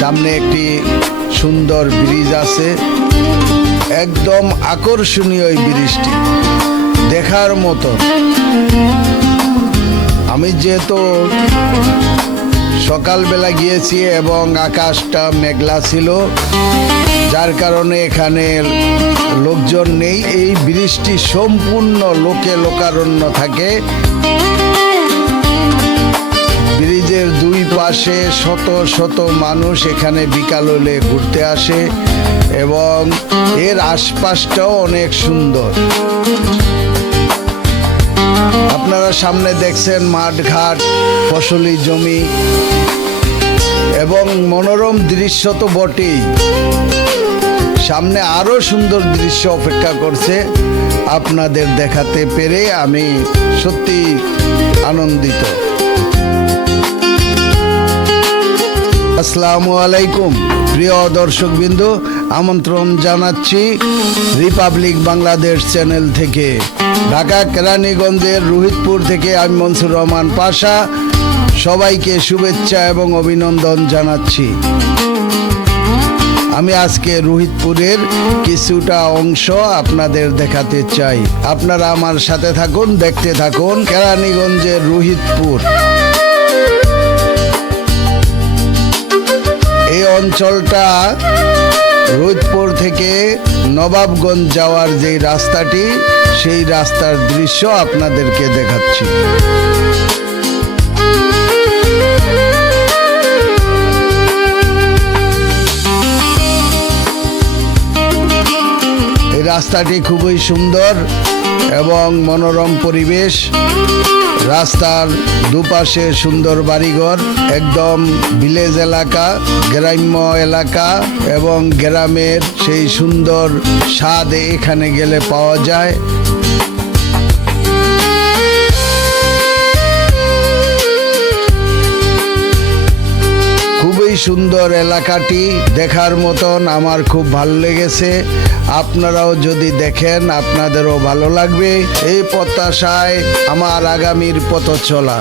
সামনে একটি সুন্দর ব্রিজ আছে, একদম আকর্ষণীয় এই ব্রিজটি দেখার মতো। আমি যেহেতু সকালবেলা গিয়েছি এবং আকাশটা মেঘলা ছিল, যার কারণে এখানে লোকজন নেই। এই ব্রিজটি সম্পূর্ণ লোকে লোকারণ্য থাকে। ব্রিজের দুই পাশে শত শত মানুষ এখানে বিকাল হলে ঘুরতে আসে এবং এর আশপাশটাও অনেক সুন্দর। আপনারা সামনে দেখছেন মাঠঘাট, ফসলি জমি এবং মনোরম দৃশ্য তো বটেই, সামনে আরো সুন্দর দৃশ্য অপেক্ষা করছে। আপনাদের দেখাতে পেরে আমি সত্যি আনন্দিত। আসসালামু আলাইকুম প্রিয় দর্শকবৃন্দ, আমন্ত্রণ জানাচ্ছি রিপাবলিক বাংলাদেশ চ্যানেল থেকে। ঢাকা কেরানীগঞ্জের রোহিতপুর থেকে আমি মনসুর রহমান পাশা সবাইকে শুভেচ্ছা এবং অভিনন্দন জানাচ্ছি। আমি আজকে রোহিতপুরের কিছুটা অংশ আপনাদের দেখাতে চাই। আপনারা আমার সাথে থাকুন, দেখতে থাকুন কেরানীগঞ্জের রোহিতপুর। এই অঞ্চলটা রোহিতপুর থেকে নবাবগঞ্জ যাওয়ার যে রাস্তাটি, সেই রাস্তার দৃশ্য আপনাদেরকে দেখাচ্ছি। এই রাস্তাটি খুবই সুন্দর এবং মনোরম পরিবেশ। রাস্তার দুপাশে সুন্দর বাড়িঘর, একদম ভিলেজ এলাকা, গ্রাম্য এলাকা এবং গ্রামের সেই সুন্দর স্বাদ এখানে গেলে পাওয়া যায়। খুবই সুন্দর এলাকাটি, দেখার মতন, আমার খুব ভালো লেগেছে। আপনারাও যদি দেখেন আপনাদেরও ভালো লাগবে, এই প্রত্যাশায় আমার আগামীর পথ চলা।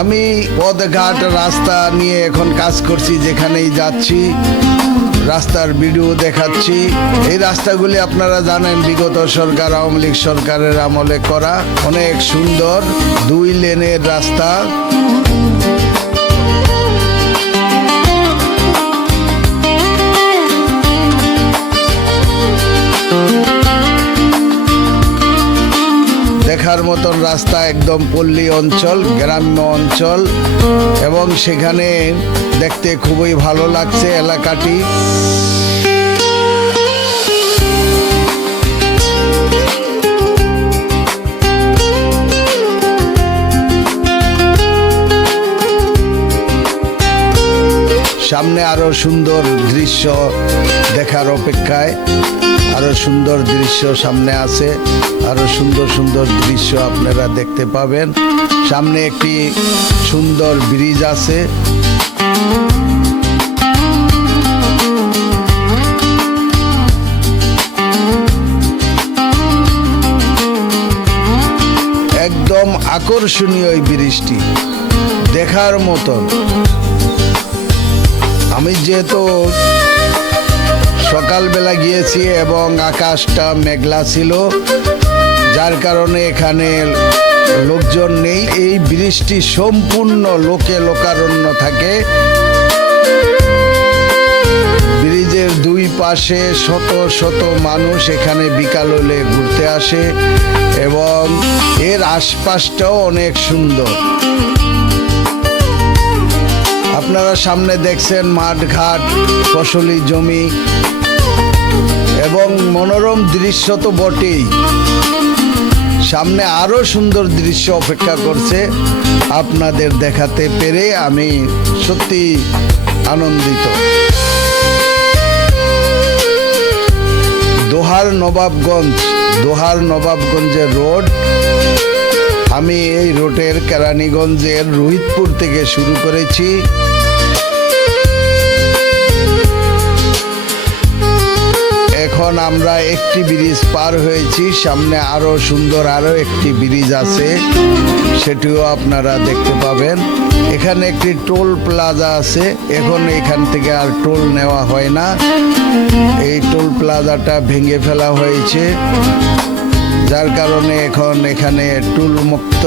আমি পথঘাট রাস্তা নিয়ে এখন কাজ করছি, যেখানেই যাচ্ছি রাস্তার ভিডিও দেখাচ্ছি। এই রাস্তাগুলি আপনারা জানেন বিগত সরকার, আওয়ামী লীগ সরকারের আমলে করা, অনেক সুন্দর 2 লেনের রাস্তা। দেখার মতন রাস্তা, একদম পল্লী অঞ্চল, গ্রাম্য অঞ্চল এবং সেখানে দেখতে খুবই ভালো লাগছে এলাকাটি। সামনে আরো সুন্দর দৃশ্য দেখার অপেক্ষায়, আরো সুন্দর দৃশ্য সামনে আছে, আরো সুন্দর সুন্দর দৃশ্য আপনারা দেখতে পাবেন। সামনে একটি সুন্দর ব্রিজ আছে। একদম আকর্ষণীয় এই ব্রিজটি দেখার মতন। আমি যেহেতু সকালবেলা গিয়েছি এবং আকাশটা মেঘলা ছিল, যার কারণে এখানে লোকজন নেই। এই ব্রিজটি সম্পূর্ণ লোকে লোকারণ্য থাকে। ব্রিজের দুই পাশে শত শত মানুষ এখানে বিকাল হলে ঘুরতে আসে এবং এর আশপাশটাও অনেক সুন্দর। আপনারা সামনে দেখছেন মাঠঘাট, ফসলি জমি এবং মনোরম দৃশ্য তো বটেই, সামনে আরো সুন্দর দৃশ্য অপেক্ষা করছে। আপনাদের দেখাতে পেরে আমি সত্যি আনন্দিত। দোহার নবাবগঞ্জের রোড। আমি এই রোডের কেরানীগঞ্জের রোহিতপুর থেকে শুরু করেছি। এখন আমরা একটি ব্রিজ পার হয়েছি, সামনে আরো সুন্দর আরো একটি ব্রিজ আছে, সেটিও আপনারা দেখতে পাবেন। এখানে একটি টোল প্লাজা আছে, এখন এখান থেকে আর টোল নেওয়া হয় না, এই টোল প্লাজাটা ভেঙে ফেলা হয়েছে, যার কারণে এখন এখানে টোল মুক্ত।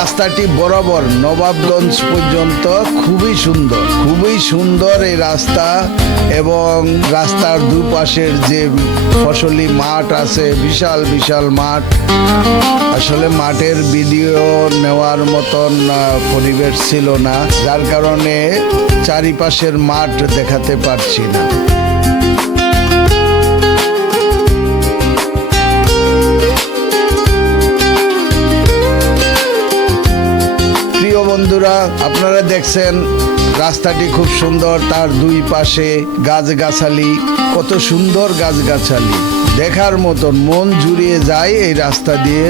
রাস্তাটি বরাবর নবাবগঞ্জ পর্যন্ত খুবই সুন্দর এই রাস্তা, এবং রাস্তার দুপাশের যে ফসলি মাঠ আছে, বিশাল বিশাল মাঠ। আসলে মাঠের ভিডিও নেওয়ার মতন পরিবেশ ছিল না, যার কারণে চারিপাশের মাঠ দেখাতে পারছি না। বন্ধুরা, আপনারা দেখছেন রাস্তাটি খুব সুন্দর, তার দুই পাশে গাছগাছালি, কত সুন্দর গাছগাছালি, দেখার মতন, মন জুড়িয়ে যায়। এই রাস্তা দিয়ে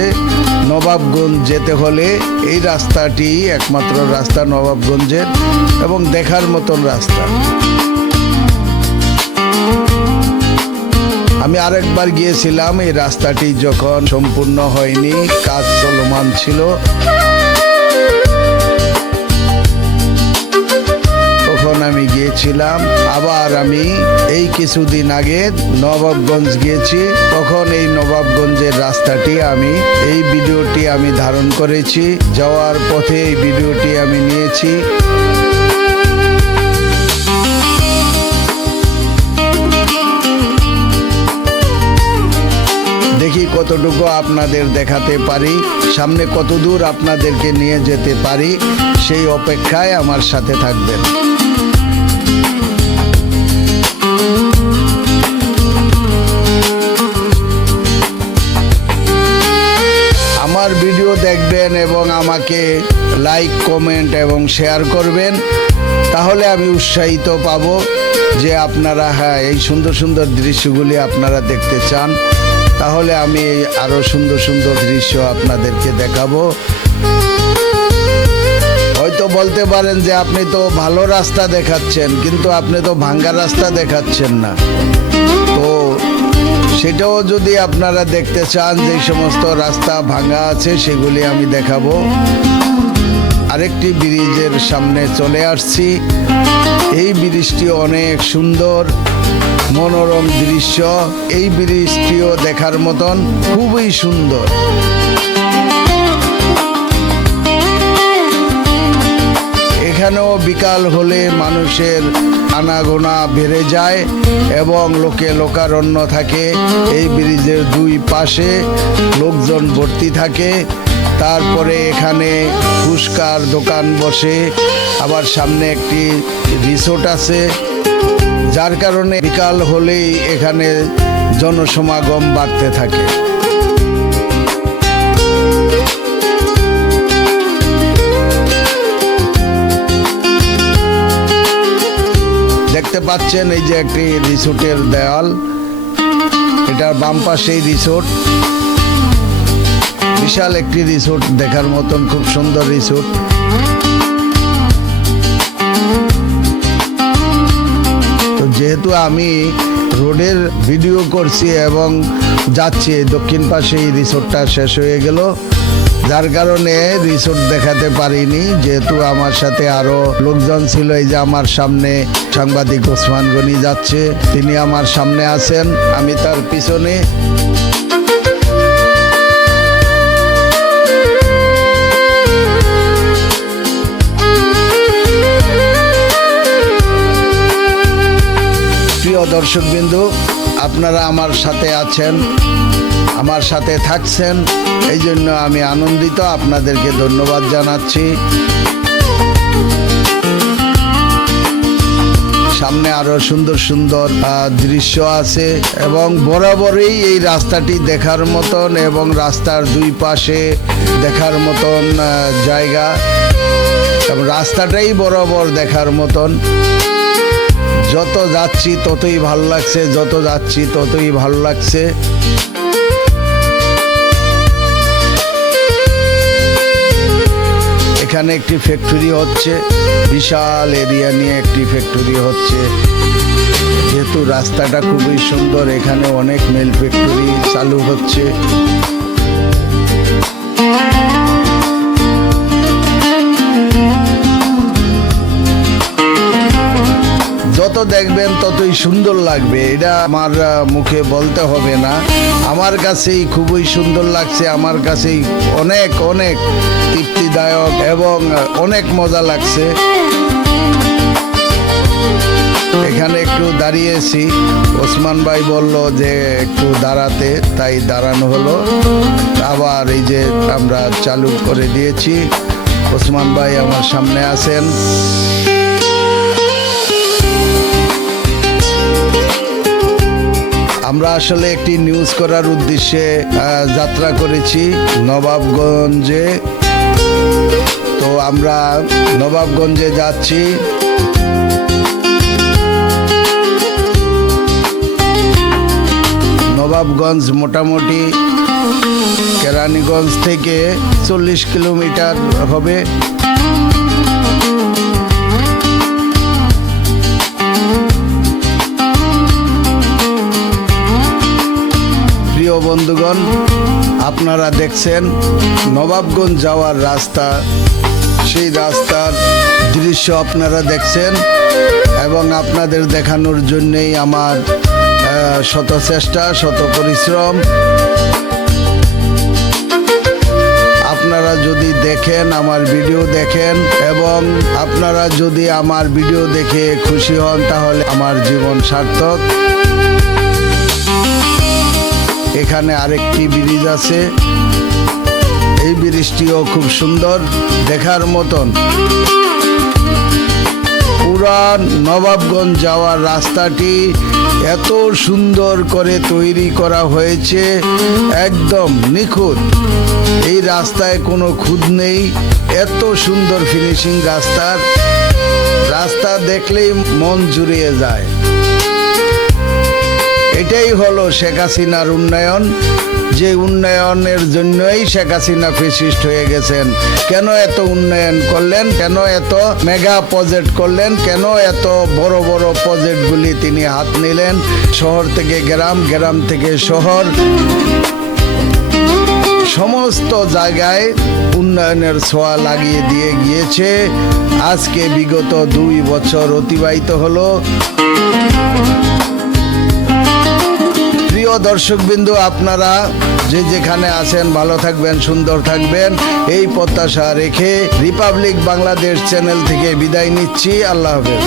নবাবগঞ্জ যেতে হলে এই রাস্তাটি একমাত্র রাস্তা নবাবগঞ্জের, এবং দেখার মতন রাস্তা। আমি আরেকবার গিয়েছিলাম, এই রাস্তাটি যখন সম্পূর্ণ হয়নি, কাজ চলমান ছিল, তখন আমি গিয়েছিলাম। আবার আমি এই কিছুদিন আগে নবাবগঞ্জ গিয়েছি, তখন এই নবাবগঞ্জের রাস্তাটি এই ভিডিওটি আমি ধারণ করেছি, যাওয়ার পথে এই ভিডিওটি আমি নিয়েছি। দেখি কতটুকু আপনাদের দেখাতে পারি, সামনে কত দূর আপনাদেরকে নিয়ে যেতে পারি, সেই অপেক্ষায় আমার সাথে থাকবেন। আমার ভিডিও দেখবেন এবং আমাকে লাইক, কমেন্ট এবং শেয়ার করবেন, তাহলে আমি উৎসাহিত পাব যে আপনারা এই সুন্দর সুন্দর দৃশ্যগুলি আপনারা দেখতে চান, তাহলে আমি আরো সুন্দর সুন্দর দৃশ্য আপনাদেরকে দেখাবো। হয়তো বলতে পারেন যে আপনি তো ভালো রাস্তা দেখাচ্ছেন, কিন্তু আপনি তো ভাঙ্গা রাস্তা দেখাচ্ছেন না। তো সেটাও যদি আপনারা দেখতে চান, যে সমস্ত রাস্তা ভাঙ্গা আছে সেগুলি আমি দেখাবো। আরেকটি ব্রিজের সামনে চলে আসছি, এই ব্রিজটি অনেক সুন্দর, মনোরম দৃশ্য, এই ব্রিজটিও দেখার মতন, খুবই সুন্দর। এখানেও বিকাল হলে মানুষের আনাগোনা বেড়ে যায় এবং লোকে লোকারণ্য থাকে, এই ব্রিজের দুই পাশে লোকজন ভর্তি থাকে। তারপরে এখানে ফুচকার দোকান বসে, আবার সামনে একটি রিসোর্ট আছে, যার কারণে বিকাল হলেই এখানে জনসমাগম বাড়তে থাকে। দেখতে পাচ্ছেন এই যে একটি রিসোর্টের দেওয়াল, এটার বাম পাশেই রিসোর্ট, বিশাল একটি রিসোর্ট, দেখার মতন খুব সুন্দর রিসোর্ট। তো যেহেতু আমি রোডের ভিডিও করছি এবং যাচ্ছি, দক্ষিণ পাশে এই রিসোর্টটা শেষ হয়ে গেল, যার কারণে রিসোর্ট দেখাতে পারিনি। যেহেতু আমার সাথে আরো লোকজন ছিল, এই যে আমার সামনে সাংবাদিক ওসমান গনি যাচ্ছে, তিনি আমার সামনে আছেন, আমি তার পিছনে। প্রিয় দর্শকবৃন্দ, আপনারা আমার সাথে আছেন, আমার সাথে থাকছেন, এই জন্য আমি আনন্দিত, আপনাদেরকে ধন্যবাদ জানাচ্ছি। সামনে আরো সুন্দর সুন্দর দৃশ্য আছে, এবং বরাবরই এই রাস্তাটি দেখার মতন, এবং রাস্তার দুই পাশে দেখার মতন জায়গা, এবং রাস্তাটাই বরাবর দেখার মতন। যত যাচ্ছি ততই ভালো লাগছে, যত যাচ্ছি ততই ভালো লাগছে। এখানে একটি ফ্যাক্টরি হচ্ছে, বিশাল এরিয়া নিয়ে একটি ফ্যাক্টরি হচ্ছে। যেহেতু রাস্তাটা খুবই সুন্দর, এখানে অনেক মিল ফ্যাক্টরি চালু হচ্ছে। যত দেখবেন ততই সুন্দর লাগবে, এটা আমার মুখে বলতে হবে না। আমার কাছেই খুবই সুন্দর লাগছে, আমার কাছেই অনেক অনেক তৃপ্তিদায়ক এবং অনেক মজা লাগছে। এখানে একটু দাঁড়িয়েছি, ওসমান ভাই বলল যে একটু দাঁড়াতে, তাই দাঁড়ানো হলো। আবার এই যে আমরা চালু করে দিয়েছি। ওসমান ভাই আমার সামনে আছেন। আমরা আসলে একটি নিউজ করার উদ্দেশ্যে যাত্রা করেছি নবাবগঞ্জে। তো আমরা নবাবগঞ্জে যাচ্ছি। নবাবগঞ্জ মোটামুটি কেরানীগঞ্জ থেকে 40 কিলোমিটার হবে। প্রিয় বন্ধুগণ, আপনারা দেখছেন নবাবগঞ্জ যাওয়ার রাস্তা। সেই রাস্তার দৃশ্য আপনারা দেখছেন এবং আপনাদের দেখানোর জন্যই আমার শত চেষ্টা, শত পরিশ্রম। আপনারা যদি দেখেন, আমার ভিডিও দেখেন এবং আপনারা যদি আমার ভিডিও দেখে খুশি হন, তাহলে আমার জীবন সার্থক। এখানে আরেকটি ব্রিজ আছে, এই ব্রিজটিও খুব সুন্দর, দেখার মতন। পুরান নবাবগঞ্জ যাওয়ার রাস্তাটি এত সুন্দর করে তৈরি করা হয়েছে, একদম নিখুঁত। এই রাস্তায় কোনো খুঁত নেই, এত সুন্দর ফিনিশিং রাস্তার। রাস্তা দেখলেই মন জুড়িয়ে যায়। এটাই হলো শেখ হাসিনার উন্নয়ন, যে উন্নয়নের জন্যই শেখ হাসিনা ফ্যাসিস্ট হয়ে গেছেন। কেন এত উন্নয়ন করলেন, কেন এত মেগা প্রজেক্ট করলেন, কেন এত বড় বড় প্রজেক্টগুলি তিনি হাত নিলেন। শহর থেকে গ্রাম, গ্রাম থেকে শহর, সমস্ত জায়গায় উন্নয়নের ছোঁয়া লাগিয়ে দিয়ে গিয়েছে। আজকে বিগত 2 বছর অতিবাহিত হলো। প্রিয় দর্শকবৃন্দ, আপনারা যে যেখানে আছেন ভালো থাকবেন, সুন্দর থাকবেন, এই প্রত্যাশা রেখে রিপাবলিক বাংলাদেশ চ্যানেল থেকে বিদায় নিচ্ছি। আল্লাহ হাফেজ।